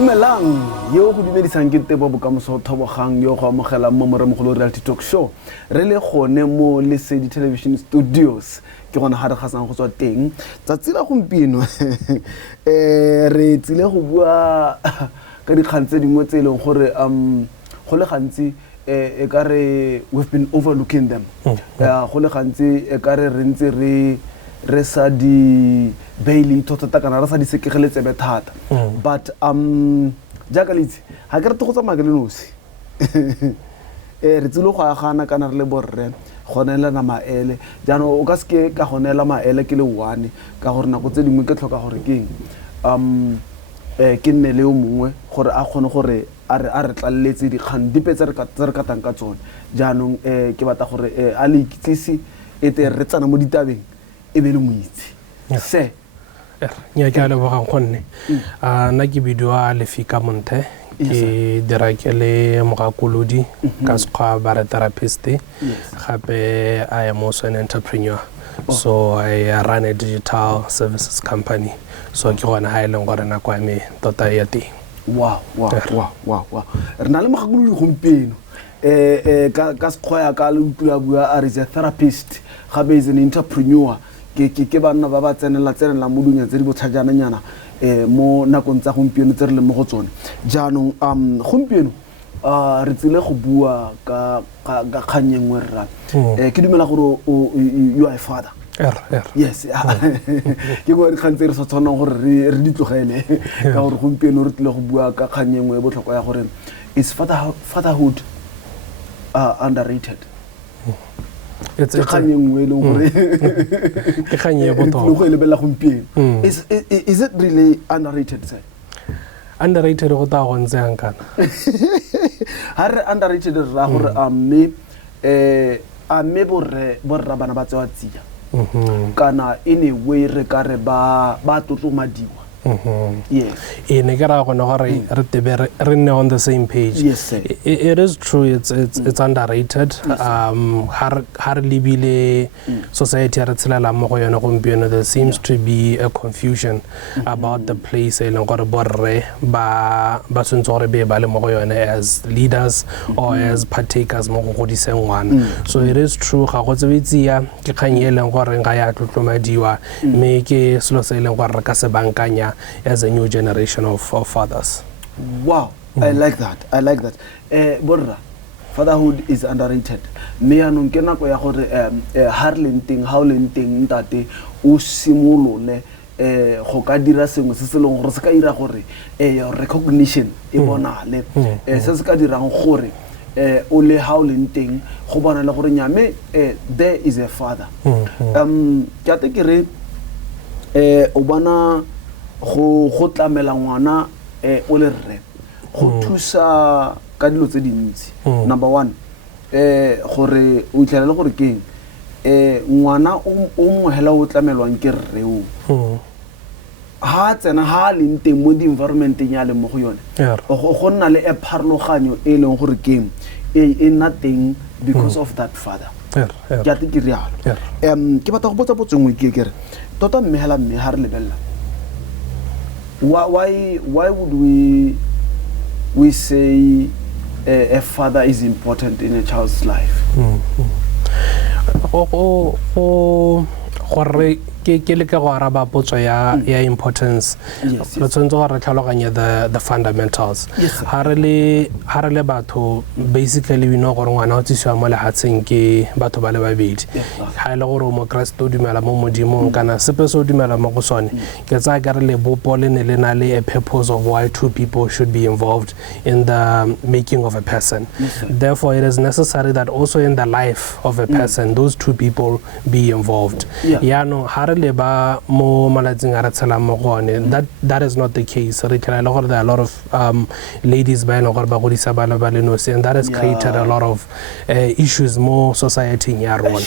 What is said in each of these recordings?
Dumelang yo go dumedisang ke Tebo Bokamoso Thobogang yo go amogela mo Moremogolo reality talk show re le gone mo Lesedi television studios ke gona ga re gasang go tswa teng tsatsi la gompieno re tsile go bua ka dikgang tse dingwe tse leng gore go le gantsi e ka re we've been overlooking them go le gantsi e ka re ntse re sa di Bailey tota kana ra sa di sekegeletse be thata but jaaka litsi ha ke re go tsamaya ke le nosi re tsilo go agana kana re le borre gonela na maele jano o ka ske ka gonela maele ke le one ka gore nako tse dingwe ke tlhoka gore keng ke nne le o mongwe gore a gone gore a re tlalletse dikgang dipetse re ka tang ka tsone jaanong ke batla gore a le ikitsisi ete re tsana mo ditabeng e be le moitsi se nya ke le bogang gonne na ke video a le fika monte ke dira ke le mogakolodi ka sekgwa ba re therapist gape I am also an entrepreneur so I run a digital services company so ke gona ha ile gore na kwa me tota ya teng wow re na le mogakolodi gompieno ka sekgwa ya ka le utlwa bua a re a therapist gape is an entrepreneur ke bana ba ba tsenela modunya tse di botlhajana nyana mo nakong tsa gompieno tse re le mo go tsone jaanong gompieno re tsile go bua ka kganyengwe rra ke dumela gore you are a father yes ke go re khantse re sa tsona gore re di tlogele ka gore gompieno re tlile go bua ka kganyengwe e botlhokwa ya gore is fatherhood underrated it's kganyengwe le gore ke khanye boto go le bela gompieno is it really underrated sir underrated go ta go ntseng kana ha re underrated ra gore me borra bana ba tswa tsia kana in a way re ka re ba tlotlomadiwa yes ne ke ra gona gore re tebe re nne on the same page yes sir. It is true it's underrated har libile society re tselela mo go yona gompieno there seems to be a confusion about the place e leng gore borre ba tsentse gore be ba le mo go yona as leaders or as partakers mo go godiseng ngwana so it is true ga go tsebetsia ke kganye e leng gore ga ya tlotlomadiwa me ke selo se e leng gore re ka se bankanya as a new generation of fathers. Wow, I like that. Borra, fatherhood is underrated. Me anong ke nako ya gore harlenting ntate o simolole go ka dira sengwe se se leng gore se ka ira gore your recognition e bonale se se ka dirang gore o le haulenting go bona le gore nyame there is a father ke ate ke re o bona go tlamela ngwana o le rre go thusa ka dilo tse dintsi number 1 gore o itlhela le gore keng ngwana o mohela o tlamelwang ke rre o ha tsena ha le nteng mo di environment ya le mo go yone go nna le e pharologanyo e leng gore keng e nna teng because of that father ke ate ke rialo ke batla go botsa botsengwe ke re tota mmehela mme ha re lebella why would we say a father is important in a child's life gore ke le ka go araba potso ya importance re tsentse go re tlhaloganya the fundamentals ha re le batho basically we know gore ngwana o tsisiwa mo lehatseng ke batho ba le babedi ha ile gore mo Christ o dumela mo modimo kana sepe se o dumela mo go sone ke tsa ka re le bopo le ne le na le a purpose of why two people should be involved in the making of a person therefore it is necessary that also in the life of a person those two people be involved no leba mo malatsing a re tshela mo gone that is not the case re tla le gore there are a lot of ladies ba ena gore ba godisa bana ba le nosi and that has created a lot of issues mo society ya rona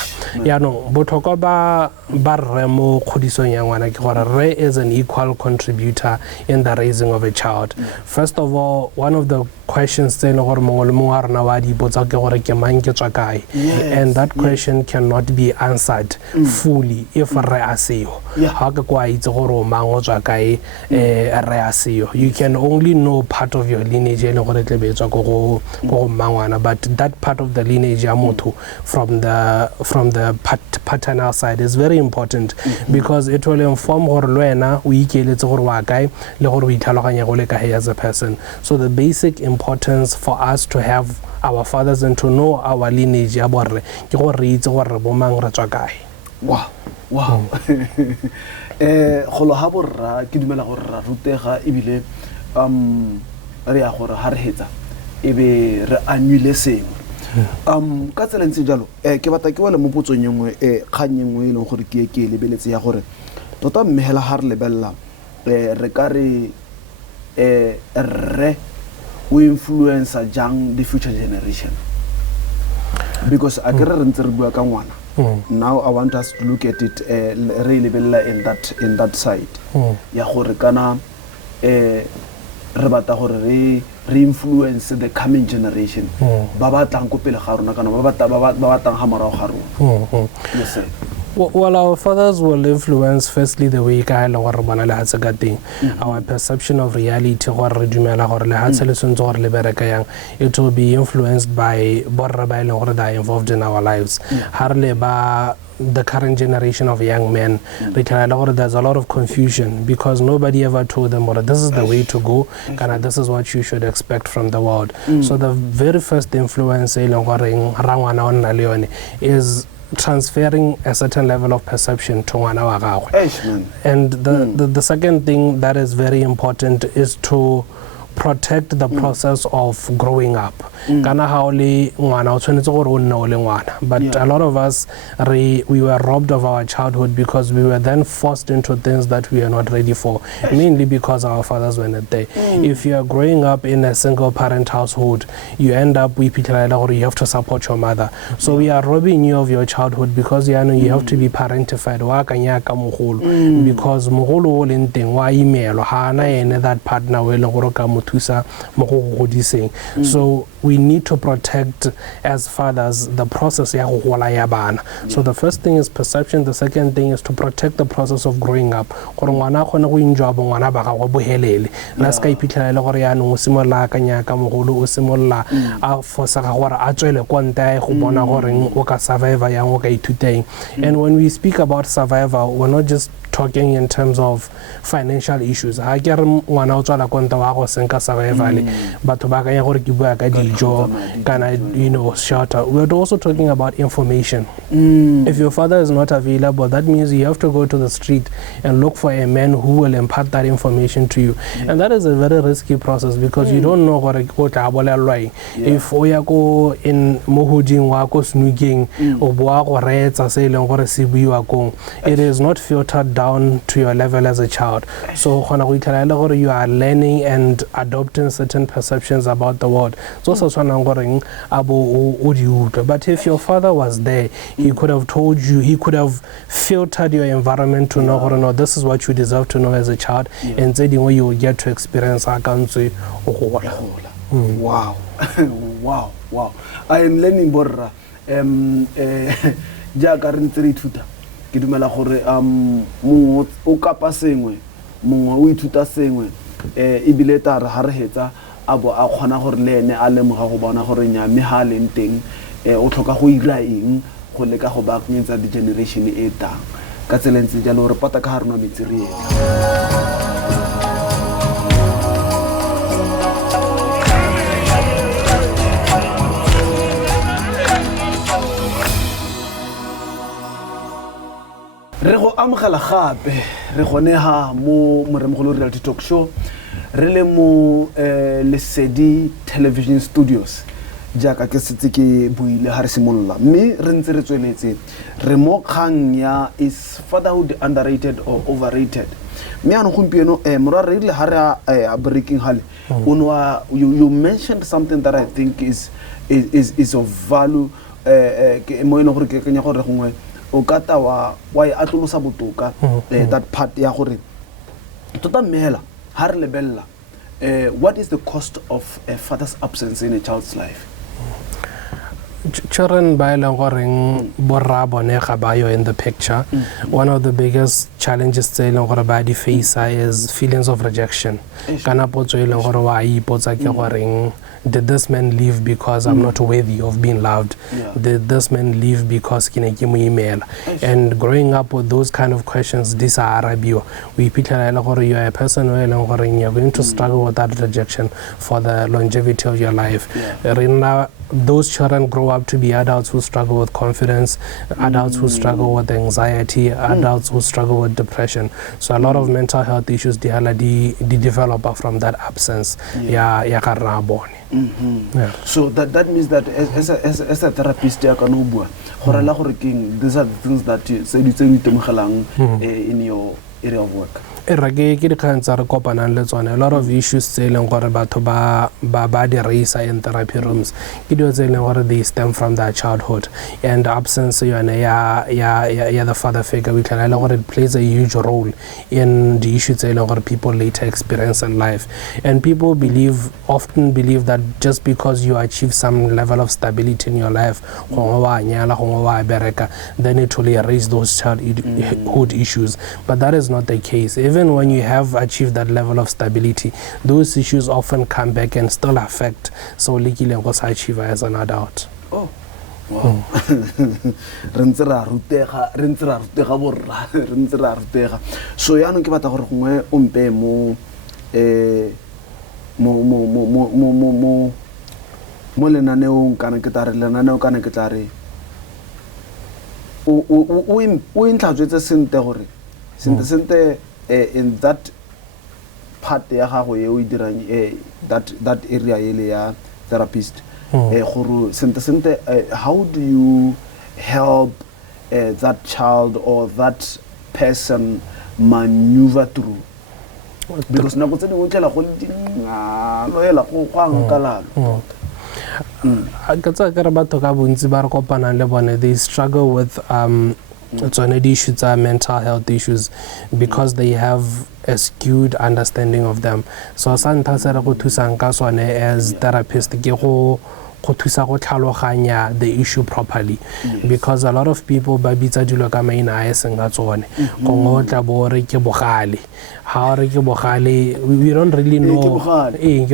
no botlhokwa ba re mo kgodisong ya ngwana ke gore re is an equal contributor in the raising of a child first of all one of the questions tse le gore mongwe le mongwe a rona wa di botsa ke gore ke mang ke tswa kae and that question cannot be answered fully if re a seyo ha ka kwa itse gore o mang o tswa kae re a seyo. You can only know part of your lineage le gore tle be tswa go mangwana, but that part of the lineage ya motho from the paternal side is very important because it will inform gore le wena o ikeletse gore wa kae le gore o itlhaloganya go le kae as a person. So the basic importance for us to have our fathers and to know our lineage ya borre ke gore re itse gore bo mang re tswa kae. Wow. Golo ha borra ke dumela gore ra rutega ebile re ya gore ha re hetsa ebe re anywile sengwe ka tsela ntse jalo ke batla ke wele mo potsong yengwe kgang yengwe le gore ke lebeletse ya gore tota mmehela ha re lebella re ka re re o influence jang the future generation, because a ke re ntse re bua ka ngwana. Now I want us to look at it really in that side ya gore kana re batla gore re influence the coming generation ba batlang go pele ga rona kana ba batlang ha morago ga rona. Yes sir. Well, our fathers will influence firstly the way our perception of reality, it will be influenced by that are involved in our lives. The current generation of young men, there's a lot of confusion because nobody ever told them, well, this is the way to go, and this is what you should expect from the world. So the very first influence is transferring a certain level of perception to ngwana wa gagwe. And the second thing that is very important is to protect the process of growing up. Kana haole ngwana o tshwanetse gore o nne o le ngwana, but a lot of us we were robbed of our childhood because we were then forced into things that we are not ready for, mainly because our fathers were not there. If you are growing up in a single parent household, you end up with people or you have to support your mother. So we are robbing you of your childhood because you have to be parentified because mogolo o leng teng wa imelo ha na ene that partner we le gore ka mothusa mo go godiseng. So we need to protect as fathers the process ya go gola ya bana. So the first thing is perception, the second thing is to protect the process of growing up. Gore ngwana gone go enjoy bo ngwana ba ga go bohelele la ska iphitlhela gore ya no simolla ka nya ka mogolo o simolla a fosa ga gore a tswele konta go bona gore o ka survive yang o ka ithuteng. And when we speak about survival, we're not just talking in terms of financial issues. Ha ke re ngwana o tswala konta wa go senka survival batho ba ka ya gore ke bua ka dijo kana shelter. We're also talking about information. If your father is not available, that means you have to go to the street and look for a man who will impart that information to you. And that is a very risky process because you don't know gore go tla bolelwa if o ya go in mohuding wa go snuging o boa go retsa se leng gore se buiwa kong. It is not filtered down to your level as a child. So gona go itlela gore you are learning and adopting certain perceptions about the world. So but if your father was there, he could have told you, he could have filtered your environment to know, no, this is what you deserve to know as a child, and then you will get to experience wow. Wow. I am learning borra jaaka re ntse re ithuta ke dumela gore mongwe o kapa sengwe mongwe o ithuta sengwe ebile tare ha re hetsa abo a khona gore le ene a lemoga go bona gore nya me ha le nteng o tlhoka go ira eng go leka go ba knyetsa di generation e tang ka tselentse jalo re pata ka ha rena metsiri re go amogela gape re gone ha mo Moremogolo reality talk show re le mo Lesedi television studios jaaka ke setse ke buile ha re simolla mme re ntse re tsweletse re mo kgang ya is fatherhood underrated or overrated me ano gompieno morwa re ile ha re a breaking hale you mentioned something that I think is of value mo eno gore ke kenya gore gongwe o kata wa atolosa botoka that part ya gore tota mmela ha re lebella what is the cost of a father's absence in a child's life? children ba eleng goreng borra bone ga ba yo in the picture. One of the biggest challenges tse eleng gore ba di face is feelings of rejection. Kana potso eleng gore wa ipotsa ke goreng, did this man leave because I'm not worthy of being loved? Did this man leave because ke ne ke mo imela? And growing up with those kind of questions, these are arabio. We pitla gore you are a person who eleng gore you're going to struggle with that rejection for the longevity of your life. Those children grow up to be adults who struggle with confidence, adults who struggle with anxiety, adults who struggle with depression. So a lot of mental health issues they develop from that absence. So that means that as a therapist, these are the things that you in your area of work. A lot of issues selling gore batho ba di raise in therapy rooms they stem from their childhood, and absence the father figure it plays a huge role in the issues people later experience in life. And people often believe that just because you achieve some level of stability in your life, then it will erase those childhood issues, but that is not the case. Even when you have achieved that level of stability, those issues often come back and still affect so likile go sa achieve as an adult. Oh, wow. Rentsera rutega borra. So ya no ke batla gore gongwe o mpe mo lenaneong kana ke tare lenaneo kana ke tare o intlhatswetse sente gore sente in that part ya gago ye o dirang that area ele ya therapist gore sente how do you help that child or that person maneuver through, because nako tse dingwe tlela go le loela go ankalalo they struggle with issues are mental health issues because they have a skewed understanding of them. So santa se re go thusang ka sone as therapist ke go thusa go tlhaloganya the issue properly, because a lot of people ba bitsa dilo ka maina a seng ga tsone go ngotla bo re ke bogale ha re ke bogale, we don't really know we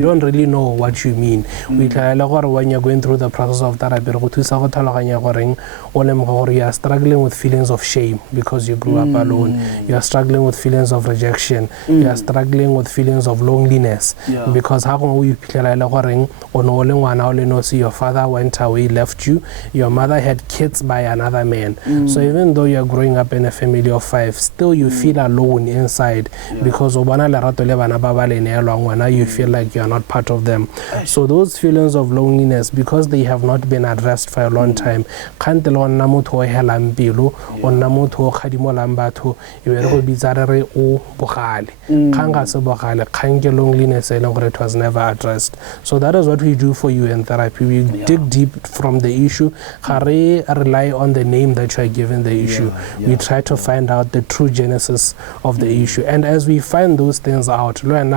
don't really know what you mean. We tla gore when you're going through the process of therapy go thusa go tlhaloganya goreng o le mo gore you are struggling with feelings of shame because you grew up alone, you are struggling with feelings of rejection, you are struggling with feelings of loneliness, because ha go you pitlela goreng o no le ngwana o le no see your father went away, left you, your mother had kids by another man. So even though you are growing up in a family of 5, still you feel alone inside, because obana lerato le bana ba ba le neelwa ngwana, you feel like you are not part of them. So those feelings of loneliness, because they have not been addressed for a long time, can't le onna motho o helang pelo onna motho o khadimolang batho e be re go bitsa re o bogale khanga se bogale khange loneliness e leng gore it was never addressed. So that is what we do for you in therapy. We dig deep from the issue. Hare rely on the name that you are giving the issue. We try to find out the true genesis of the issue, and as we find those things out, and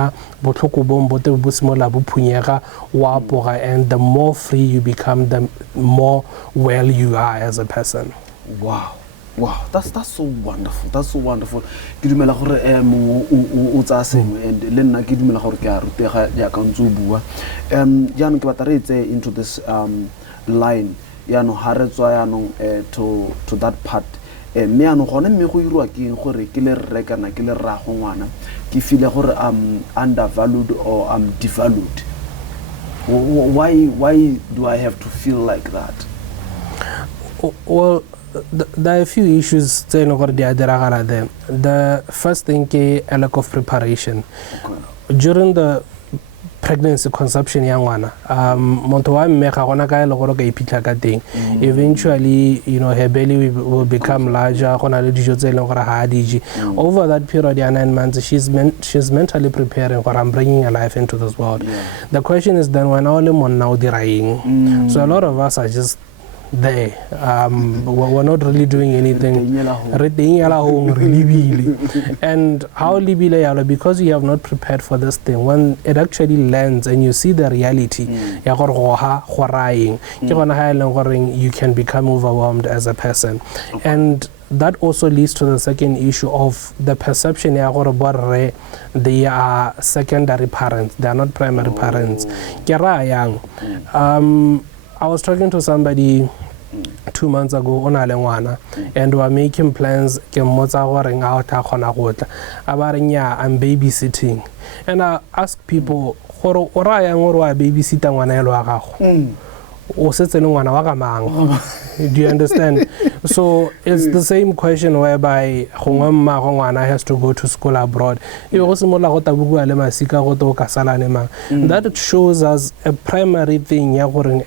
the more free you become, the more well you are as a person. Wow, that's so wonderful. That's so wonderful. Ke dumela gore o tsa sengwe and le nna ke dumela gore ke a rutega ya ka ntse o bua. Jaanong ke batla re etse into this line yaanong ha re tswa yaanong to that part. Me ano gone mme go irwa ke eng gore ke le rre kana ke le rra go ngwana ke feel gore I'm undervalued or I'm devalued. Why do I have to feel like that? Well, there are a few issues there. The first thing is a lack of preparation. During the pregnancy, conception, eventually, her belly will become larger. Over that period, 9 months, she's mentally preparing for I'm bringing a life into this world. The question is then when all now dying. So a lot of us are just there. We're not really doing anything. And how libile, because you have not prepared for this thing, when it actually lands and you see the reality, you can become overwhelmed as a person. And that also leads to the second issue of the perception they are secondary parents, they are not primary parents. I was talking to somebody 2 months ago and we're making plans. I'm babysitting, and I ask people, do you understand? So it's the same question whereby has to go to school abroad. That shows us a primary thing.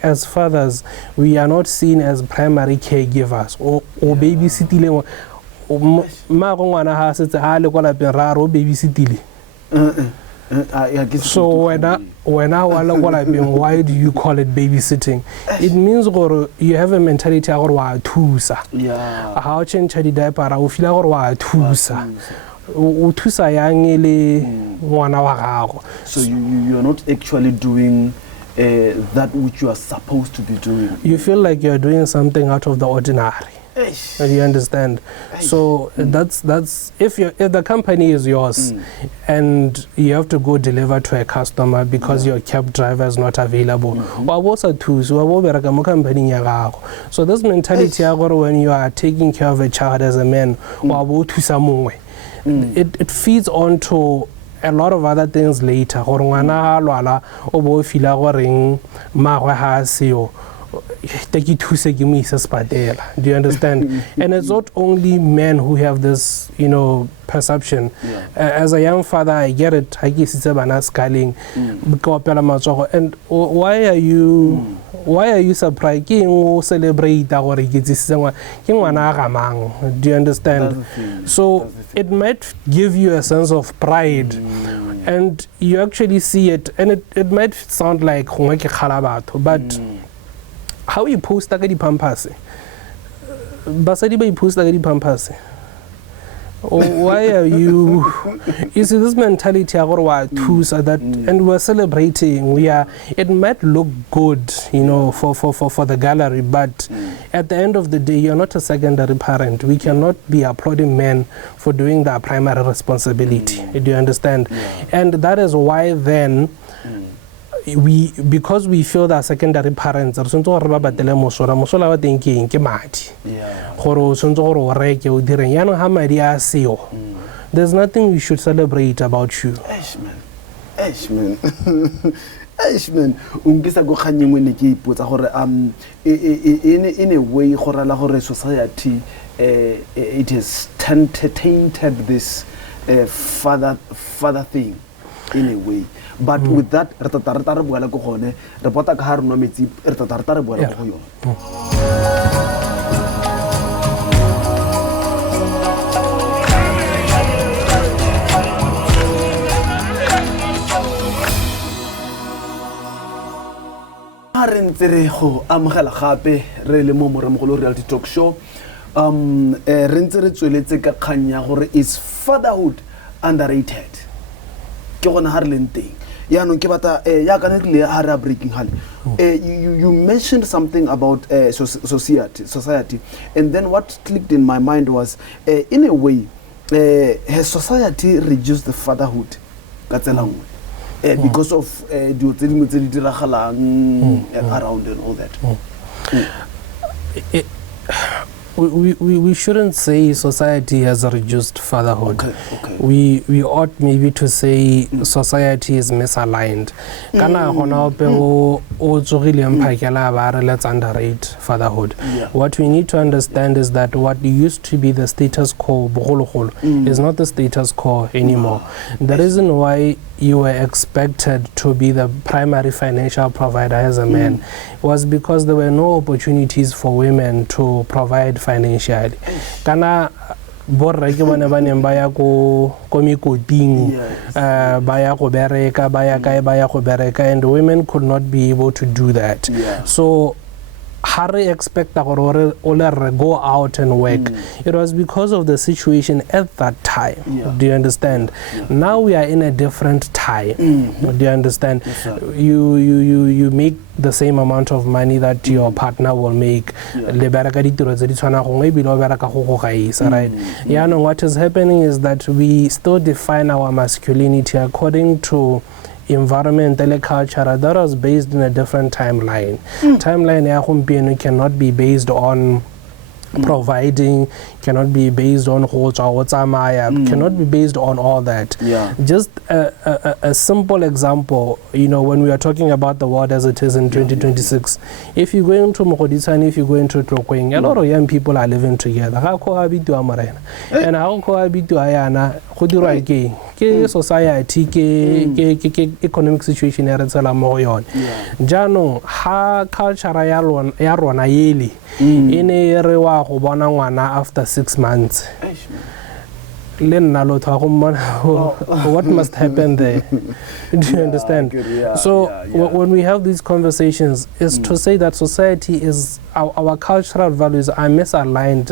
As fathers, we are not seen as primary caregivers or babysitting. So when I why do you call it babysitting? It means you have a mentality how change the diaper so you're not actually doing that which you are supposed to be doing. You feel like you're doing something out of the ordinary. You understand? So that's if the company is yours and you have to go deliver to a customer because your cab driver is not available. So this mentality when you are taking care of a child as a man, it feeds onto a lot of other things later. Do you understand? And it's not only men who have this, perception. As a young father, I get it. I guess it's a scaling. And why are you surprised? Celebrate our do you understand? So it might give you a sense of pride. And you actually see it, and it might sound like but how you post the pampers? Basadi by post the pampers. Why are you? You see this mentality that, and we're celebrating. It might look good, for the gallery, but at the end of the day, you're not a secondary parent. We cannot be applauding men for doing their primary responsibility. Do you understand? And that is why then. Because we feel that secondary parents are there's nothing we should celebrate about you. Ashman. In a way society it has tainted this father thing in a way. But with that, amogela gape re le mo Moremogolo reality talk show re ntse re tsweletse ka kgang ya gore is fatherhood underrated ke gona ha re leng teng ya no ke bata ya ka ne le ha re breaking hall you mentioned something about society and then what clicked in my mind was in a way has society reduced the fatherhood ka tsela nngwe because of the around and all that. We shouldn't say society has reduced fatherhood. Okay. We ought maybe to say society is misaligned. Let's underrate fatherhood. What we need to understand is that what used to be the status quo is not the status quo anymore. The reason why you were expected to be the primary financial provider as a man was because there were no opportunities for women to provide financially. Kana borra ke bana ba neng ba ya ko mikoting ba ya go bereka and women could not be able to do that. So hardly expect that or go out and work. It was because of the situation at that time. Do you understand? Now we are in a different time. Do you understand? Yes, you make the same amount of money that your partner will make. Right? What is happening is that we still define our masculinity according to environment and culture that was based in a different timeline. Timeline ya gompieno cannot be based on providing, cannot be based on cannot be based on all that. Just a simple example, you know, when we are talking about the world as it is in 2026, if you go into Mogodisani, if you go into Trokweng, a lot of young people are living together. And how cohabit to Ayana, ke society, ke economic situation ya re tsela mo yone. Jaanong ha culture ya rona yeli ene re wa go bona ngwana after 6 months. What must happen there? Do you understand? When we have these conversations, is to say that society is our cultural values are misaligned,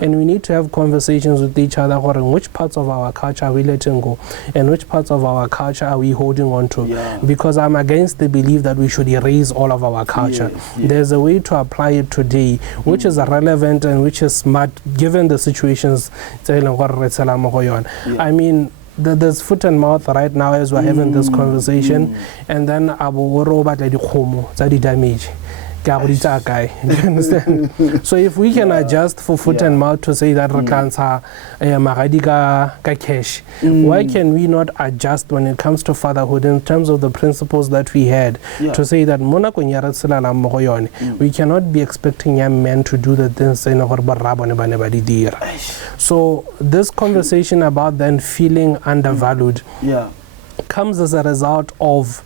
and we need to have conversations with each other on which parts of our culture are we letting go and which parts of our culture are we holding on to. Because I'm against the belief that we should erase all of our culture. There's a way to apply it today which is relevant and which is smart given the situations. I mean, there's foot and mouth right now as we're having this conversation, and then damage. Do you understand? So if we can adjust for foot and mouth to say that cash, why can we not adjust when it comes to fatherhood in terms of the principles that we had to say that we cannot be expecting young men to do the things. So this conversation about then feeling undervalued comes as a result of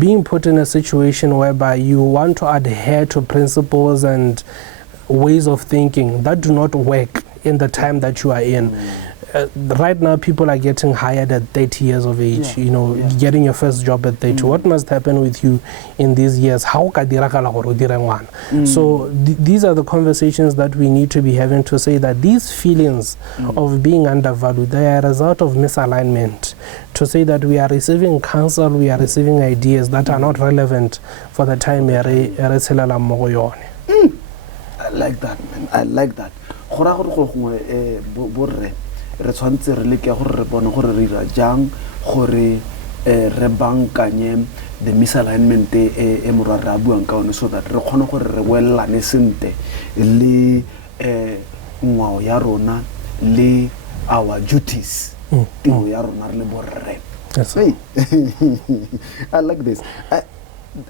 being put in a situation whereby you want to adhere to principles and ways of thinking that do not work in the time that you are in. Right now, people are getting hired at 30 years of age, you know, getting your first job at 30. What must happen with you in these years? So these are the conversations that we need to be having to say that these feelings of being undervalued, they are a result of misalignment. To say that we are receiving counsel, we are receiving ideas that are not relevant for the time we are I like that, man. I like that. Re tshwantse re leke gore re bone gore re dira jang gore re bankanye the misalignment e morara a buang ka one so that re kgone gore re boelane sente le ngwao ya rona le our duties tiro ya rona re le borre. I like this.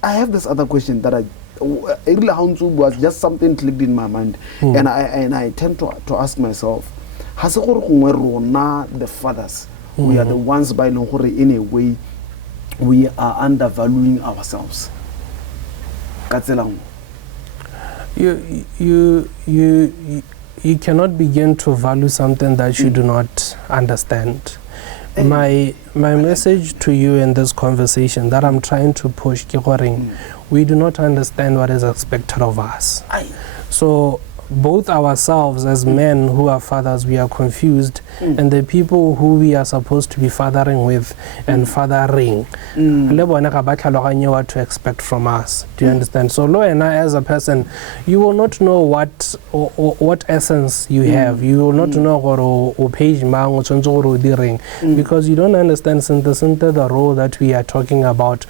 I have this other question that was just something clicked in my mind, and I tend to ask myself, the fathers, we are the ones by in a way we are undervaluing ourselves. You cannot begin to value something that you do not understand. My message to you in this conversation that I'm trying to push, we do not understand what is expected of us. So both ourselves as men who are fathers, we are confused, and the people who we are supposed to be fathering with and fathering, what to expect from us. Do you understand? So Lo and I as a person, you will not know what essence you have. You will not know page because you don't understand the role that we are talking about.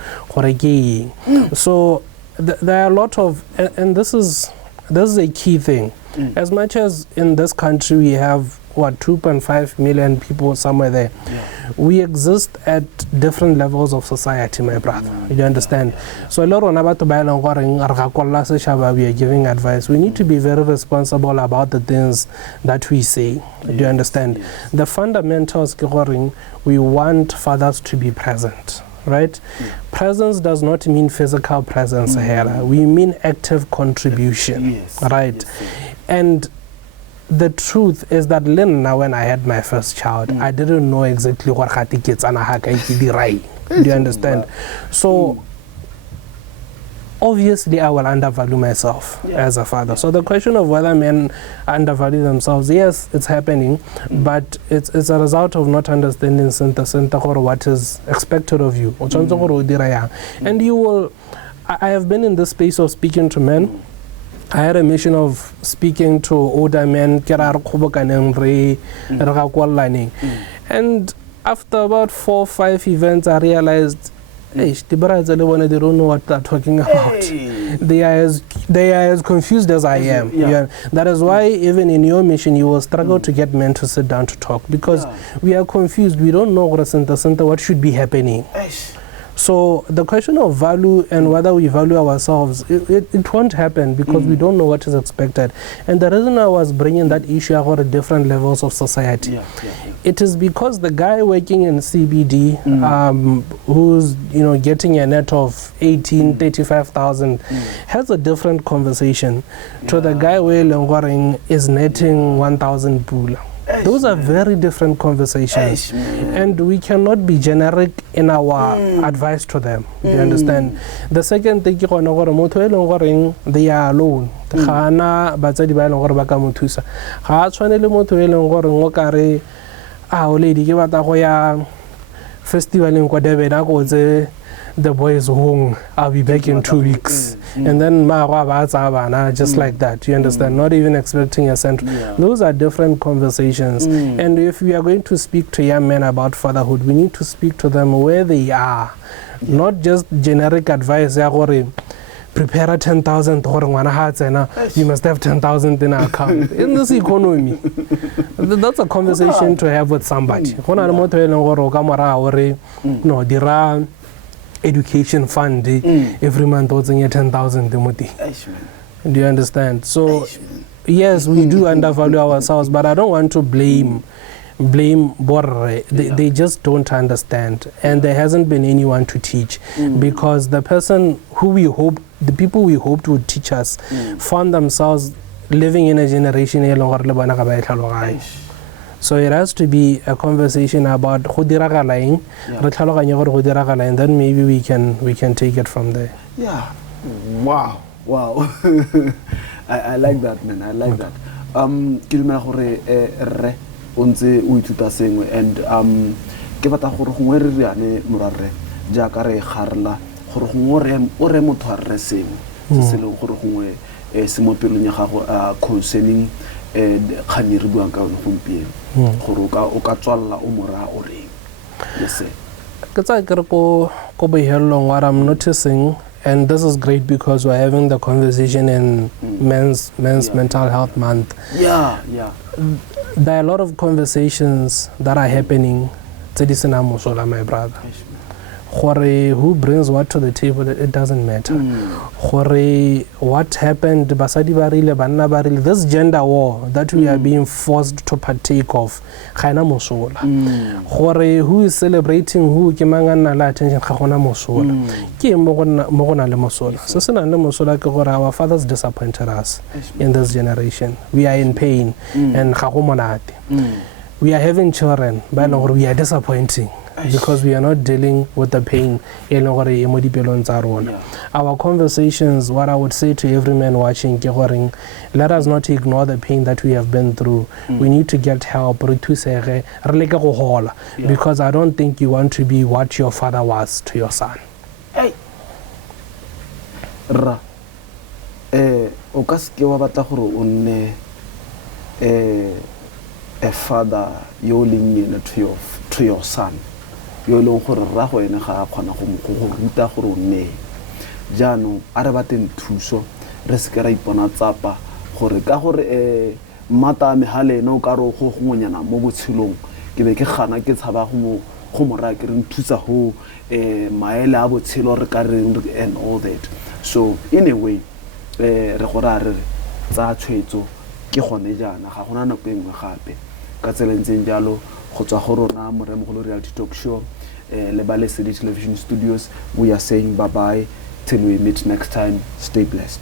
So there are a lot of, and this is a key thing. As much as in this country we have 2.5 million people somewhere there, we exist at different levels of society, my brother. You understand? So a lot of we are giving advice. We need to be very responsible about the things that we say. Do you understand? The fundamentals, we want fathers to be present. Right? Presence does not mean physical presence here. We mean active contribution. Right? And the truth is that now when I had my first child, I didn't know exactly what do you understand? So obviously I will undervalue myself as a father. So the question of whether men undervalue themselves, yes, it's happening, but it's a result of not understanding what is expected of you. And you will, I have been in this space of speaking to men. I had a mission of speaking to older men, and after about 4 or 5 events, I realized, they don't know what they're talking about. They are as confused as I am. Yeah. That is why even in your mission, you will struggle to get men to sit down to talk, because we are confused. We don't know what should be happening. So the question of value and whether we value ourselves, it won't happen because we don't know what is expected. And the reason I was bringing that issue about the different levels of society, it is because the guy working in CBD, who's getting a net of 35,000, has a different conversation to the guy where Longwaring is netting 1,000 pula. Those are very different conversations, and we cannot be generic in our advice to them. You understand? The second thing, they are alone. The boy is home, I'll be back in 2 weeks. And then just like that, you understand? Not even expecting a cent. Those are different conversations. And if we are going to speak to young men about fatherhood, we need to speak to them where they are. Not just generic advice, prepare 10,000, you must have 10,000 in our account. In this economy, that's a conversation to have with somebody. No, education fund every month was 10,000. Do you understand? So yes, we do undervalue ourselves, but I don't want to blame Borre. They just don't understand, and there hasn't been anyone to teach, because the people we hoped would teach us found themselves living in a generation. So it has to be a conversation about and then maybe we can take it from there. Yeah. Wow. I like that, man. I like that. And ke batla gore gongwe re riane morarre jaaka re garla gore gongwe o re motho a re sengwe se leng gore gongwe se mo pelong ya gago concerning khani re buang ka one gompieno gore o ka tswalla o mora o reng. Yes sir. Ke tsa ke re ko bohelong what I'm noticing, and this is great because we're having the conversation in men's mental health month. Yeah. There are a lot of conversations that are happening. My brother. Who brings what to the table, it doesn't matter. What happened, this gender war that we are being forced to partake of, who is celebrating who our fathers disappointed us in this generation. We are in pain and we are having children, but we are disappointing because we are not dealing with the pain. Our conversations, what I would say to every man watching, let us not ignore the pain that we have been through. We need to get help, because I don't think you want to be what your father was to your son. A father yo leng to your son yo leng gore rra go ene ga a kgona go ruta gore o nne jaanong a re bateng thuso re se ke ra ipona tsapa gore ka gore mmata me ha le no ka ro go ngonyana mo botshelong ke be ke gana ke tshaba go mora ke re nthusa ho maele a botshelo re ka re and all that. So in a way re gora re tsa tshwetso ke gone jana ga gona nako engwe gape ka tselentseng jalo go tswa go rona Moremogolo reality talk show le ba Lesedi television studios. We are saying bye bye till we meet next time. Stay blessed.